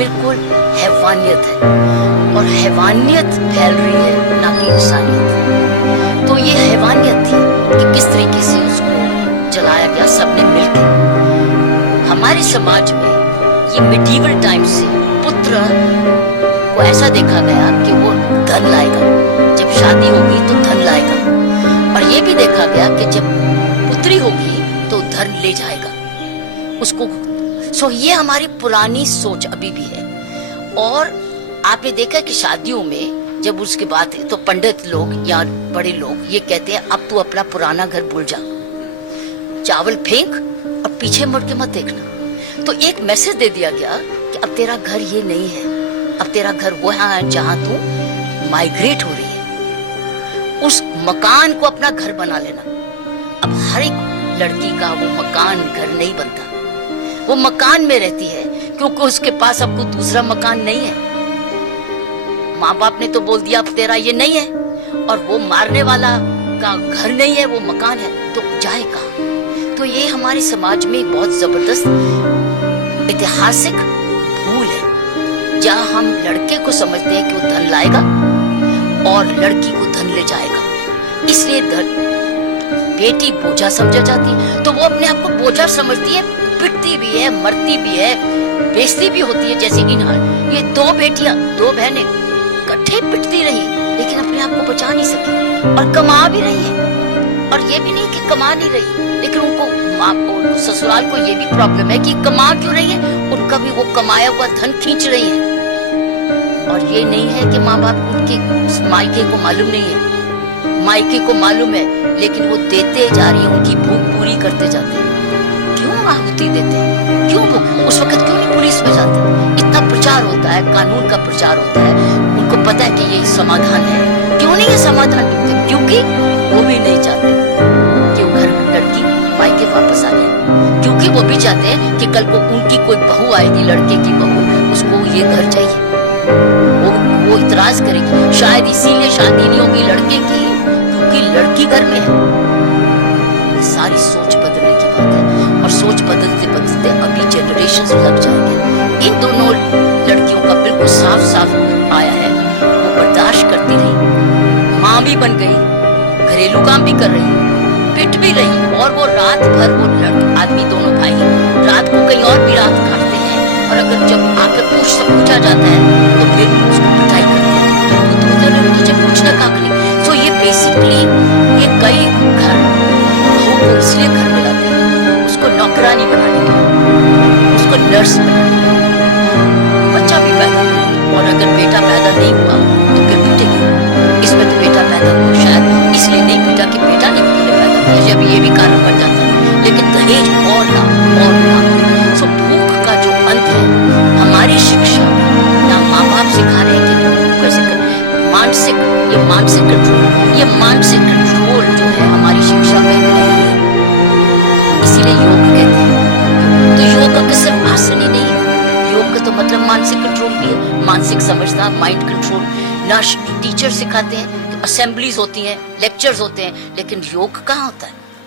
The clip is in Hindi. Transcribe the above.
बिल्कुल हैवानियत है, और हैवानियत फैल रही है ना कि इंसानियत। तो ये हैवानियत थी कि किस तरीके से उसको जलाया गया सबने मिलकर। हमारे समाज में ये मिडीवल टाइम से पुत्र को ऐसा देखा गया कि वो धन लाएगा, जब शादी होगी तो धन लाएगा, और ये भी देखा गया कि जब पुत्री होगी तो धन ले जाएगा उसको। सो ये हमारी पुरानी सोच अभी भी है। और आपने देखा कि शादियों में जब उसके बाद तो पंडित लोग या बड़े लोग ये कहते हैं अब तू अपना पुराना घर भूल जा, चावल फेंक और पीछे मुड़ के मत देखना। तो एक मैसेज दे दिया गया कि अब तेरा घर ये नहीं है, अब तेरा घर वहां है जहां तू माइग्रेट हो रही है। उस मकान को अपना घर बना लेना। अब हर एक लड़की का वो मकान घर नहीं बनता, वो मकान में रहती है क्योंकि उसके पास अब कोई दूसरा मकान नहीं है। माँ बाप ने तो बोल दिया अब तेरा ये नहीं है, और वो मारने वाला का घर नहीं है, वो मकान है, तो जाए कहाँ? तो ये हमारे समाज में बहुत जबरदस्त ऐतिहासिक भूल है, जहाँ हम लड़के को समझते हैं कि वो धन लाएगा और लड़की को धन ले जाएगा, इसलिए बेटी बोझा समझा जाती है। तो वो अपने आप को बोझा समझती है, पिटती भी है, मरती भी है, बेइज्जती भी होती है। जैसे कि ये दो बेटियां, दो बहनें इकट्ठे पिटती रही लेकिन अपने आप को बचा नहीं सकी, और कमा भी रही है। और ये भी नहीं कि कमा नहीं रही, लेकिन उनको ससुराल को ये भी प्रॉब्लम है कि कमा क्यों रही है, उनका भी वो कमाया हुआ धन खींच रही है। और ये नहीं है कि माँ बाप उनके मायके को मालूम नहीं है, मायके को मालूम है, लेकिन वो देते जा रही है, उनकी भूख पूरी करते जाते हैं। क्यों आहुति देते हैं? क्यों उस वक्त क्यों नहीं पुलिस में जाते? इतना प्रचार होता है, कानून का प्रचार होता है, उनको पता है कि ये समाधान है, क्यों नहीं ये समाधान ढूंढते? क्योंकि वो भी नहीं चाहते कि वो घर लड़की मायके वापस आ जाए, क्योंकि वो भी चाहते हैं कि कल को उनकी कोई बहू आएगी, लड़के की बहू, उसको ये घर चाहिए, वो इतराज करेगी। शायद इसीलिए शादी नहीं होगी लड़के की, क्योंकि लड़की घर में है। सारी सोच बदलने की बात है, और सोच बदलते बदलते अभी जनरेशन लग जाएंगे। इन दोनों लड़कियों का बिल्कुल साफ साफ आया है, वो बर्दाश्त करती रही, माँ भी बन गई, घरेलू काम भी कर रही, पिट भी रही, और वो रात भर वो आदमी दोनों भाई रात को कहीं और भी रात काटते हैं, और अगर जब आकर पूछा जाता है तो फिर उसको पिटाई करते हैं, तो तुझे पूछना का नहीं। सो ये बेसिकली ये कई घर बहू को इसलिए घर में लाते हैं, उसको नौकरानी बनाने के लिए, उसको नर्स बनाने के लिए, बच्चा भी पैदा, और अगर बेटा पैदा नहीं हुआ तो फिर पिटेगी। इसमें तो बेटा पैदा हुआ, शायद इसलिए नहीं पीटा कि बेटा नहीं पैदा किया, जब ये भी कारण बन जाता है, लेकिन दहेज और लाभ। सो भूख का जो अंत है, हमारी शिक्षा ना माँ बाप सिखा रहे हैं कि कैसे कर, मानसिक कंट्रोल जो है हमारी शिक्षा में नहीं है, इसीलिए योग कहते हैं। तो योग का सिर्फ आसन ही नहीं है, योग का तो मतलब मानसिक कंट्रोल भी है, मानसिक समझना, माइंड कंट्रोल। ना टीचर सिखाते हैं, असेंबलीज होती हैं, लेक्चर्स होते हैं, लेकिन योग कहाँ होता है?